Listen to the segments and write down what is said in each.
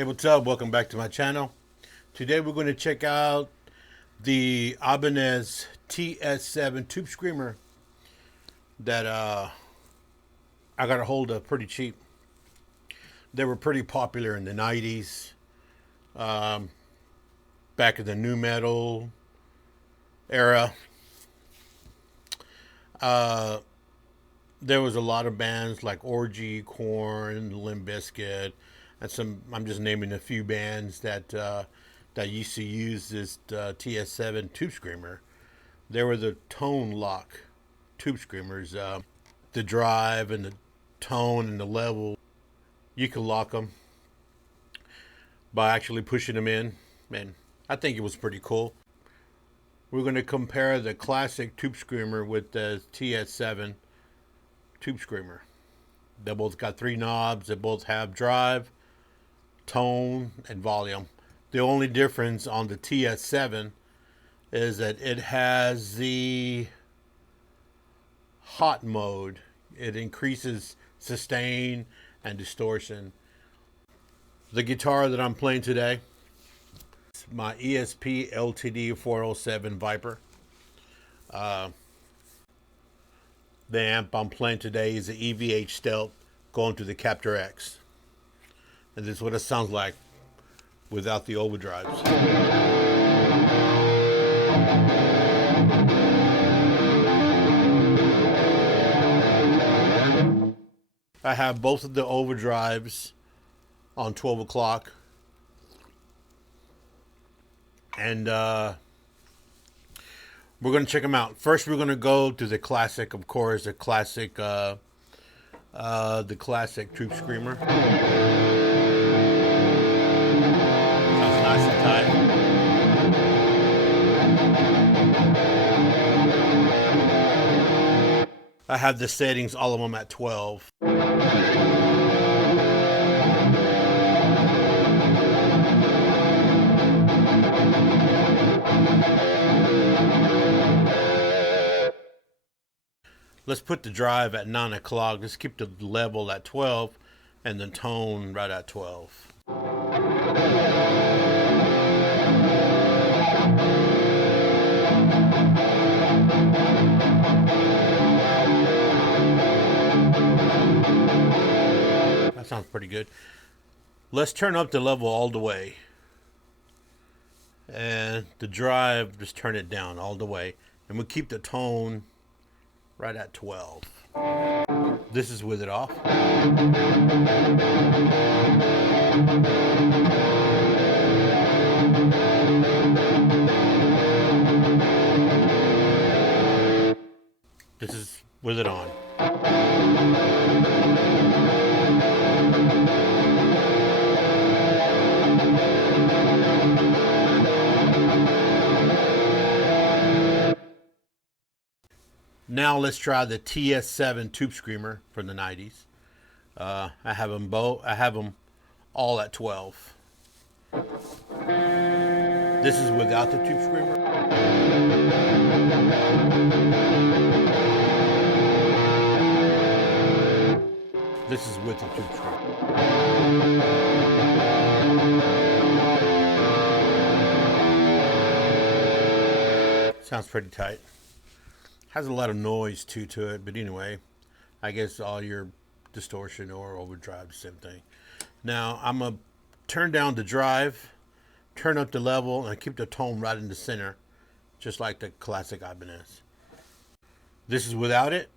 Hey, what's up? Welcome back to my channel. Today we're going to check out the Ibanez TS7 tube screamer that I got a hold of pretty cheap. They were pretty popular in the 90s, back in the nu metal era. There was a lot of bands like Orgy, Korn, Limp Bizkit, and some. I'm just naming a few bands that used to use this TS7 tube screamer. They were the tone lock tube screamers. The drive and the tone and the level, you could lock them by actually pushing them in. And I think it was pretty cool. We're going to compare the classic tube screamer with the TS7 tube screamer. They both got 3 knobs. They both have drive, tone, and volume. The only difference on the TS7 is that it has the hot mode. It increases sustain and distortion. The guitar that I'm playing today, my ESP LTD 407 Viper. The amp I'm playing today is the EVH Stealth going to the Captor X. And this is what it sounds like without the overdrives. I have both of the overdrives on 12 o'clock. And we're going to check them out. First, we're going to go to the classic, of course, the classic tube screamer. Sounds nice and tight. I have the settings, all of them at 12. Let's put the drive at 9 o'clock. Let's keep the level at 12 and the tone right at 12. That sounds pretty good. Let's turn up the level all the way. And the drive, just turn it down all the way. And we'll keep the tone right at 12. This is with it off. This is with it on. Now let's try the TS7 tube screamer from the 90s. I have them both. I have them all at 12. This is without the tube screamer. This is with the tube screamer. Sounds pretty tight. Has a lot of noise too to it, but anyway, I guess all your distortion or overdrive, same thing. Now I'm gonna turn down the drive, turn up the level, and keep the tone right in the center, just like the classic Ibanez. This is without it.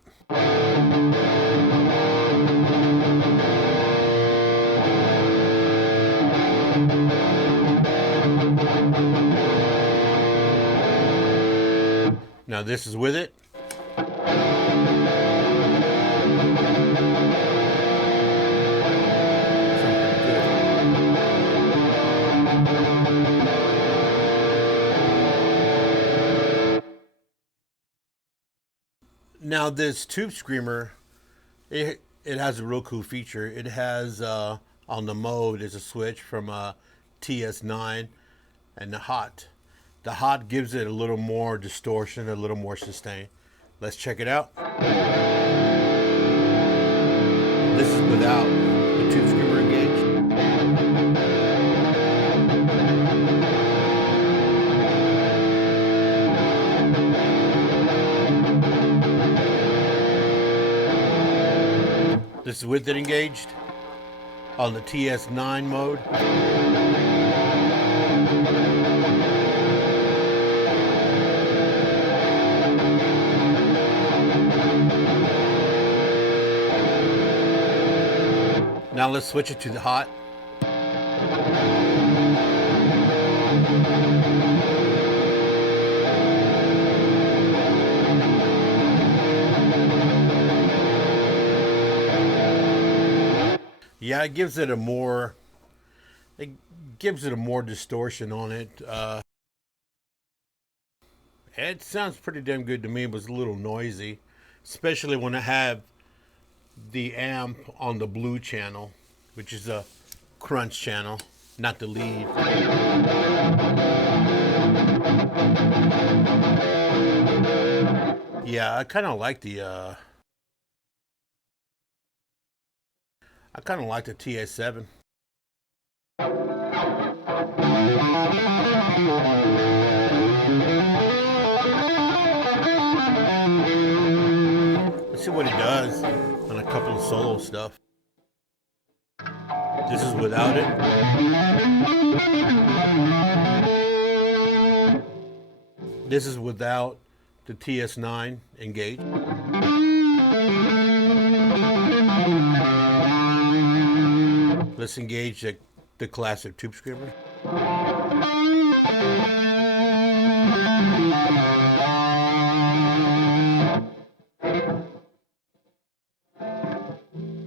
Now this is with it. Now this tube screamer, it has a roku feature. It has on the mode is a switch from TS9 and the hot. The hot gives it a little more distortion, a little more sustain. Let's check it out. This is without the tube screamer engaged. This is with it engaged on the TS9 mode. Now let's switch it to the hot. Yeah, it gives it a more distortion on it. It sounds pretty damn good to me, but it's a little noisy, especially when I have the amp on the blue channel, which is a crunch channel, not the lead. Yeah, I kind of like the TS7. Let's see what he does on a couple of solo stuff. This is without it. This is without the TS9 engaged. Let's engage the classic tube screamer.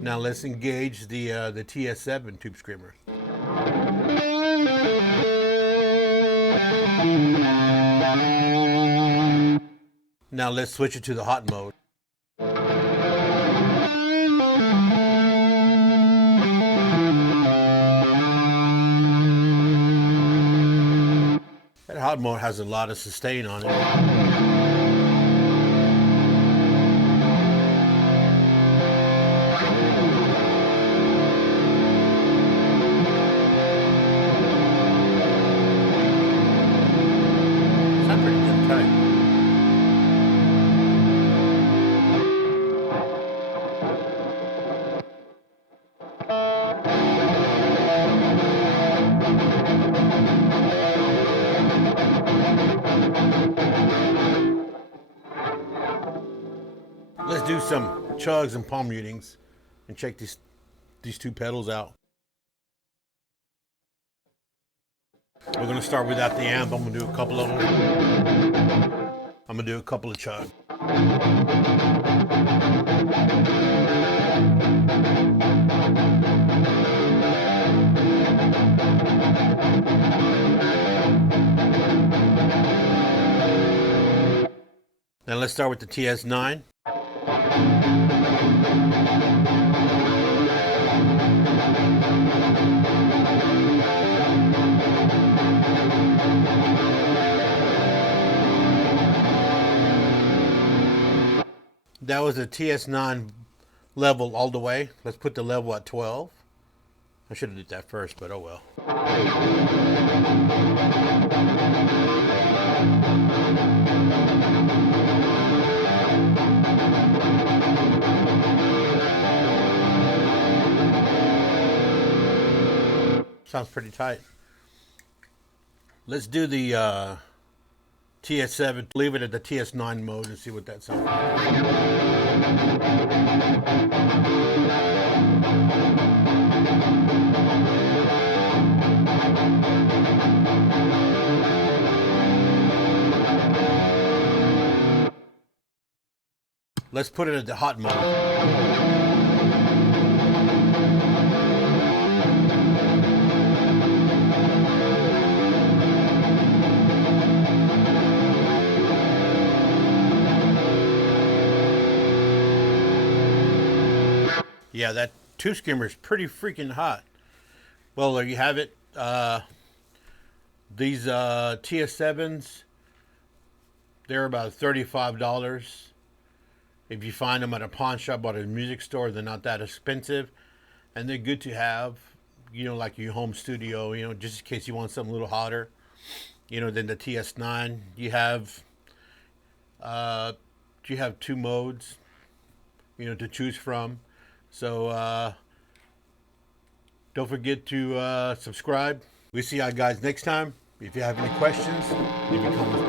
Now let's engage the TS7 tube screamer. Now let's switch it to the hot mode. That hot mode has a lot of sustain on it. Let's do some chugs and palm mutings and check these two pedals out. We're going to start without the amp. I'm going to do a couple of them. I'm going to do a couple of chugs. Now let's start with the TS9. That was a TS9 level all the way. Let's put the level at 12. I should have did that first, but oh well. Sounds pretty tight. Let's do the TS7. Leave it at the TS9 mode and see what that sounds like. Let's put it at the hot mode. Yeah, that tube screamer is pretty freaking hot. Well, there you have it. These TS7s, they're about $35. If you find them at a pawn shop or at a music store, they're not that expensive. And they're good to have, you know, like your home studio, you know, just in case you want something a little hotter. You know, than the TS9. You have two modes, you know, to choose from. So don't forget to subscribe. We see you guys next time. If you have any questions, leave your comments